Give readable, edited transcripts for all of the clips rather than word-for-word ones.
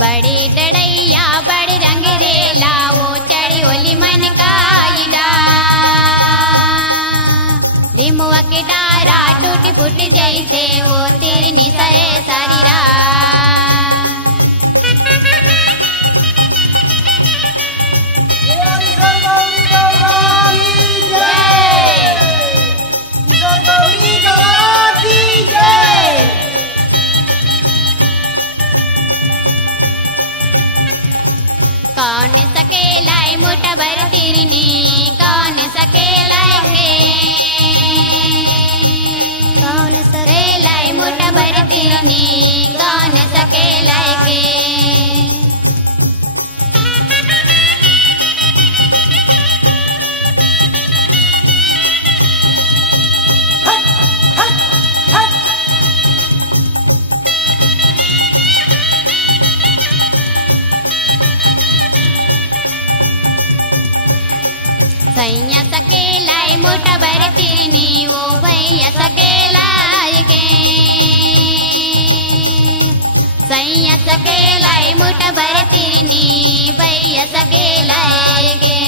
बड़े डड़ैया बड़ रंग रेला वो चढ़ी ओली मन का लिमुआ के डारा टूट फूट जैसे वो तिरनी सहे सारी कौन सकेलाई मोटा बर तिरनी कौन सकेलाएंगे कौन सकेलाई मोटा बर तिरनी कौन सकेलाएंगे सैया सकेलाई मोटा बर तिरनी वो भैया सकेलाई के सैया सकेलाई मोटा बर तिरनी भैया सकेलाई के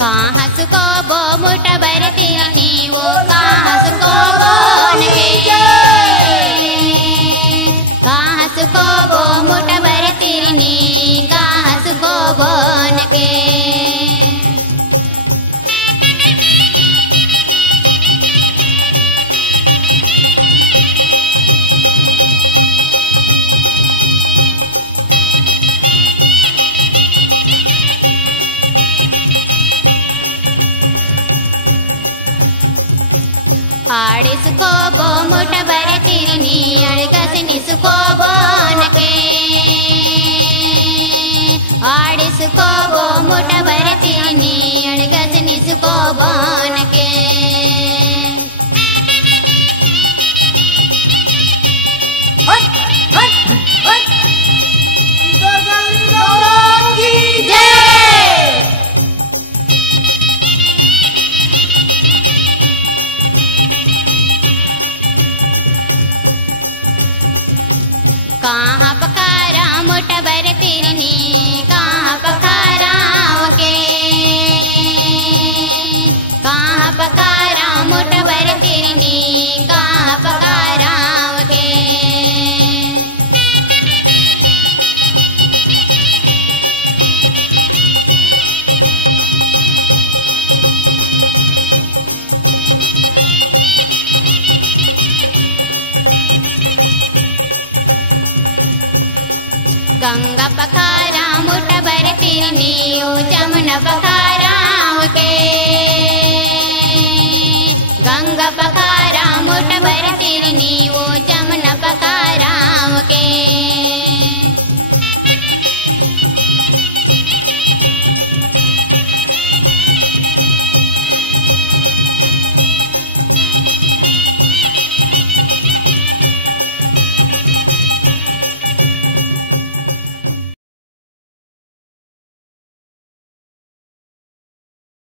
कहाँ सुको बो मोटा बर तिरनी वो कहाँ सुको बोन के कहाँ सुको बो मोटा बर तिरनी कहाँ सुको बोन के आड़े सुको बो मोटा बर तिरनी अड़गसनी सुको बोन के आड़े सुको बो मोटा बर तिरनी अड़गसनी सुको बोन के कहाँ पकारा मोटा बर तिरनी कहाँ पकारा के कहाँ पकारा मोटा बर तिरनी कहाँ पकारा के गंगा पखारा मोटा बर तिरनी ओ जमुना पखारा के गंगा पखारा